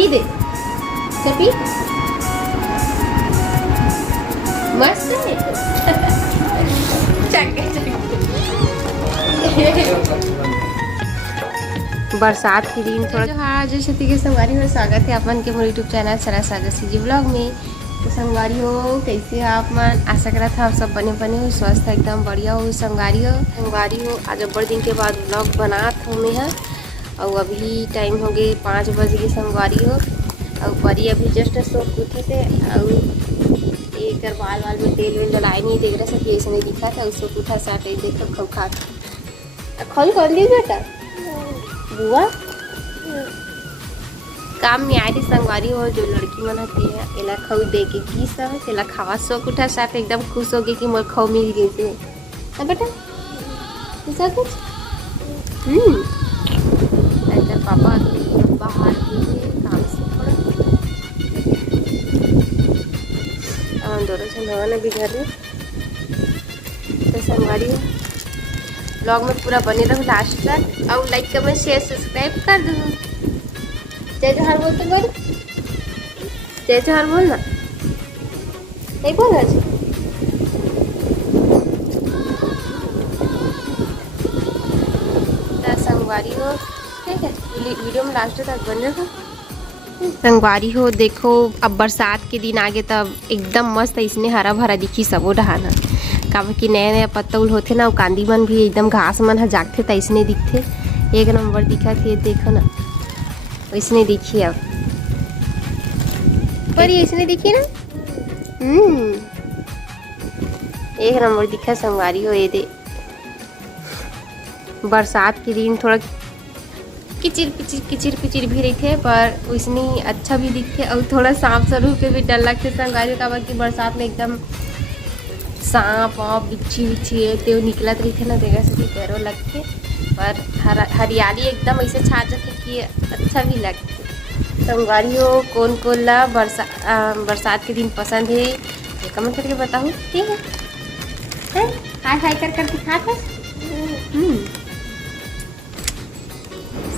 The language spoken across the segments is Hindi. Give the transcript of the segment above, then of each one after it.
पी दे तो पी मस्त है बरसात के दिन थोड़ा जो हाँ जो क्षति के संगवारी हो स्वागत है अपन के मोर यूट्यूब चैनल सरा साजा जी ब्लॉग में। तो संगवारी हो कैसे आप मन आशा करा था आप सब बने हो स्वस्थ एकदम बढ़िया हो संगवारी हो आज बड़े दिन के बाद ब्लॉग बनात हूँ मैं और अभी टाइम हो गए 5 बज गए संगवारी हो और परी अभी जस्ट सो उठे थे और एक बाल में तेल वेल डलाए नहीं देख रहा था ऐसे नहीं दिखा था उसको उठा साटे देखो खौ खा खोल कर ली बेटा बुआ काम में आई थी संगवारी हो जो लड़की मन होती है एला खऊ दे के की सब एला खावा शौक उठा साथ एकदम खुश हो गई कि मोर खऊ मिल गई से ना बेटा ऐसा कुछ ऐसा पापा बाहर गए काम से थोड़ा दोनों संभावना भी घर में। तो संगवारी हो ब्लॉग में पूरा बने रहो लास्ट तक और लाइक कमेंट शेयर सब्सक्राइब कर दो। जय जोहार बोल तो बोल जय जोहार बोल ना नहीं बोल आज संगवारी हो ठीक है वीडियो में लास्ट तक बन रहा संगवारी हो। देखो अब बरसात के दिन आगे तब एकदम मस्त इसने हरा भरा दिखी सबो डहाना काबर कि नया नया पत्ता उल होते ना कांदी मन भी एकदम घास मन ह जागते त इसने दिखते एक नंबर दिखा थे देखो ना वैसने दिखी अब पर इसने दिखी ना एक नंबर दिखा संगवारी हो। ये दे बरसात के दिन थोड़ा किचिर पिचिर भी रही थे पर उसने अच्छा भी दिखते और थोड़ा सांप सरू के भी डर लगते संगवारी का कि बरसात में एकदम सांप और बिच्छी ते निकलत रही थे ना देखा से डरो लगते पर हरियाली एकदम ऐसे छा जाते कि अच्छा भी लगते। संगवारी हो कौन ला बरसात के दिन पसंद है ये कमेंट करके बताओ ठीक है हाय हाय कर दिखा था।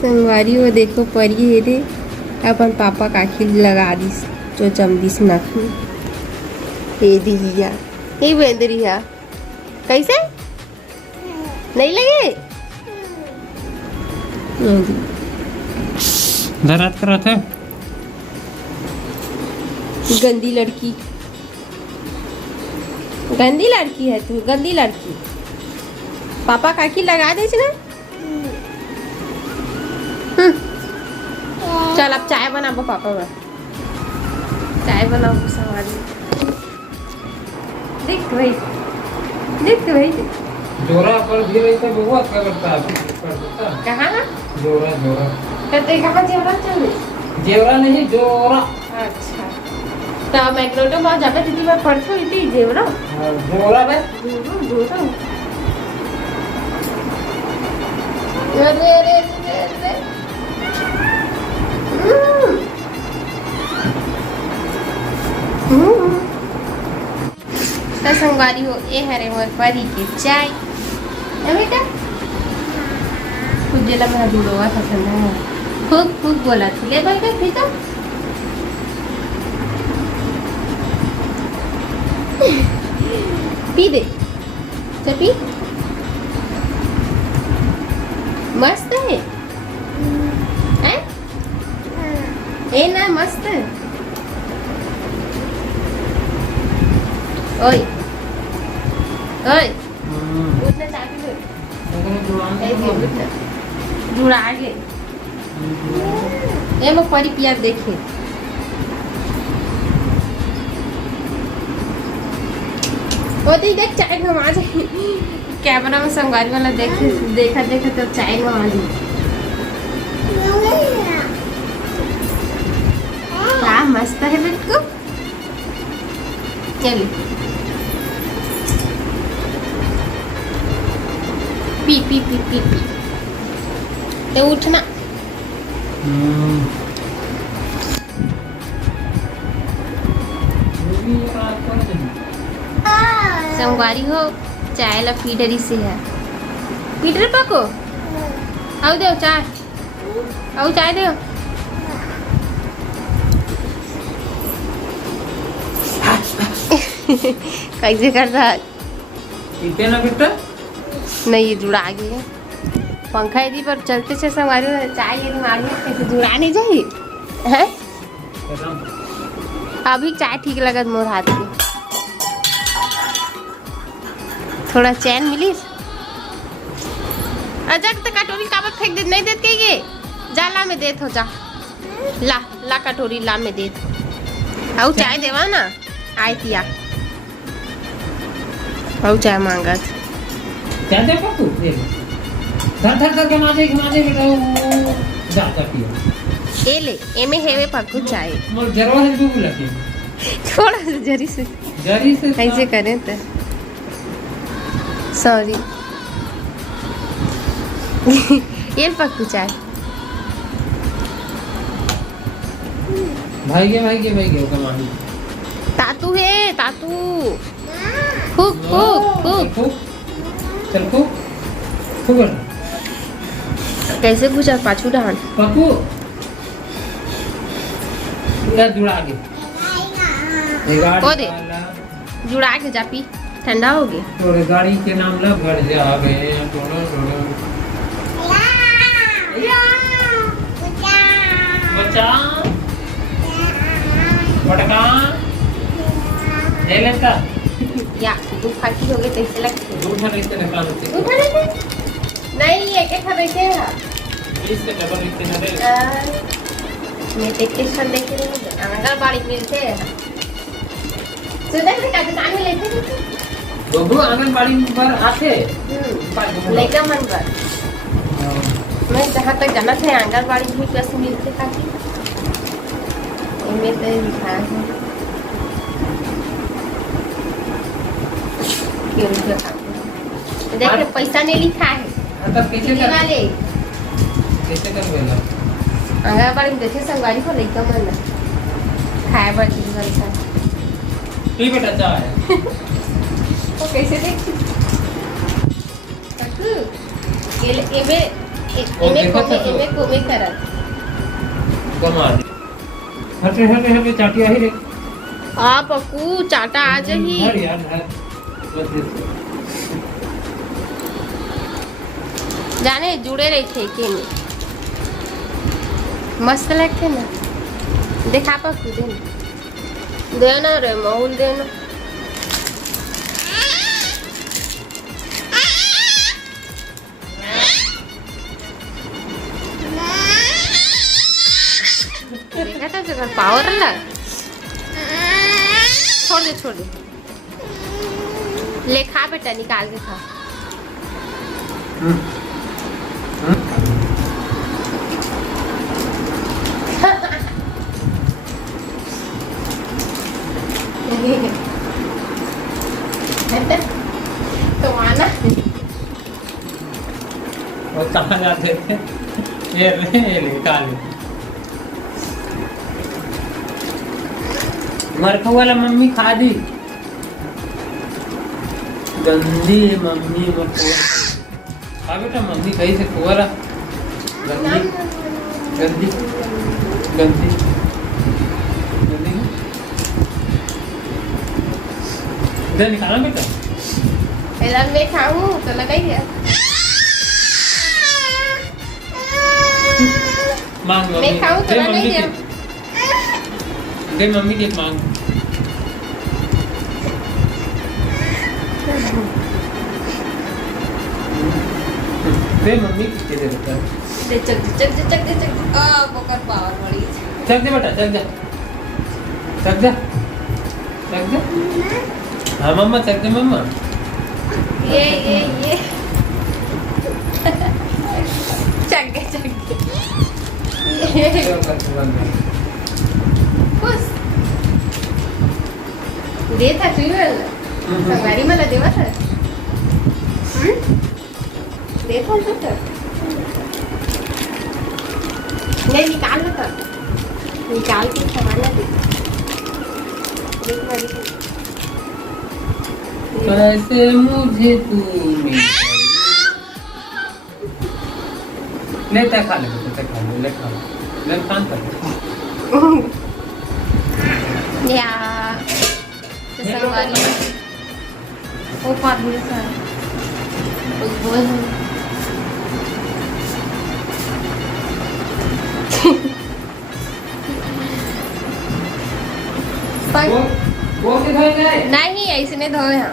संगवारी हो देखो परी है रे अपन पापा काखी लगा दिस जो चमदिस नाखू हे दिया हे बेंदरिया कैसे नहीं लगे दर्द कर रहा था गंदी लड़की है तू गंदी लड़की पापा काकी लगा दे ना चल अब चाय बनाबो पापा बा चाय बनाओ संगवारी देख भाई जोरा पर भी रही तो बहुत करता है कहाँ ना जोरा तो देखा पर जेवरा नहीं जोरा अच्छा तो मैक्रोडो बहुत ज्यादा दीदी मैं परसों इतनी जेवरा जोरा बस जोरा अरे तो संगवारी हो ये हरे मोर परी के चाय बेटा खुद जिला मेरा दूर था ठंडा खूब बोला थी ले भाई का पीता पी दे तो पी मस्त है ए ना मस्त है ओए उठना चाहती हो जुड़ा आगे ये मैं परी पिया देखे वो तो देख चाय घमा जाए कैमरा में संगवारी वाला देखा तो चाय घमा जाए क्या मस्त है बिल्कुल चल पी तो उठना संगवारी हो चाय ला फीडरी से है फीडर पको आओ दे चाय दे कैसे करता है? इतने ना बेटा नहीं ये जुड़ा गया पंखा यदि पर चलते से संगवारी चाय ये मारी कैसे जुड़ा नहीं जाए हैं? अभी चाय ठीक लगत मोर हाथ के थोड़ा चैन मिली अजक तो कटोरी काबत फेंक दे नहीं देत के जा ला में देत हो जा ला ला कटोरी ला में देत आउ चाय देवा ना आय तिया आउ चाय मांगत क्या दे तू ये धर धर करके माजे बेटा वो जा पियो ए ले एमे हेवे पक्कू चाय मोर जरवा है डूब लगे थोड़ा सा जरी से कैसे करें तो सॉरी ये पक्कू चाय भाई के कमानी तातू है तातू फूक फूक फूक चल फूक कैसे पूछा पाछू डांड पप्पू पूरा जुड़ा के ओ दे जुड़ा के जा पी ठंडा हो गया थोड़े गाड़ी के नाम ला भर जा गए थोड़ा बच्चा पटका ले लेता या तू फाटी हो गए कैसे लगते दूठा नहीं से निकाल होते नहीं ये क्या था बैठे हैं इससे डबल लिखते ना रे मैं देख के सन देख रही हूं आंगनबाड़ी मिलते हैं सुधर से का दुकान में लेते हैं बबू आंगनबाड़ी पर आते लेकर मन पर मैं जहाँ तक जाना था आंगनबाड़ी भी कैसे मिलते काफी इनमें तो लिखा है देखिए पैसा नहीं लिखा है तब कैसे कर वाले कैसे कर बेला आंगनबाड़ी में देखे संगवारी को लेकर मन खाए बड़ चीज बनता है तू बेटा चाय तो कैसे देख काकू एमे कोमे करत कमाल हटे चाटिया ही रे आ पक्कू चाटा आ जही धर यार धर जाने जुड़े रहे थे के में मस्त लगते ना देखा पक्कू दे ना रे मऊल दे ना देखा था जगह पावर लग छोड़ दे ले खा बेटा निकाल के खा तो आना और कहाँ जाते थे ये ले काले मरखा वाला मम्मी खा दी गंदी मम्मी मरखा खा बेटा मम्मी कहीं से खोला गंदी गंदी गंदी गंदी इधर निकालना बेटा इधर मैं खाऊं तो लगाइए मांग मैं मम्मी खाऊं तो दे मम्मी लगाइए के दे मम्मी के मांग दे मम्मी के दे बेटा दे चल आ बोकर पावर बड़ी चल दे बेटा चल जा चल जा चल जा हाँ मम्मा चल जा मम्मा ये चल गए खुश दे था तू संगारी मला देवा था दे था तो नहीं निकाल लो निकाल के सामान दे कैसे मुझे तू लेता खा ले ले खा ले खान कर या संगवारी वो पार हुए सारा वो नहीं ऐसे नहीं धोए हैं।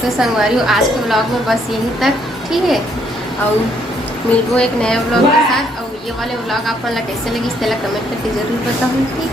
तो संगवारियों आज के ब्लॉग में बस यहीं तक, ठीक है। और मिलबो एक नया ब्लॉग के साथ। और ये वाले ब्लॉग आप कैसे लगी इससे कमेंट करके जरूर बताऊँ, ठीक।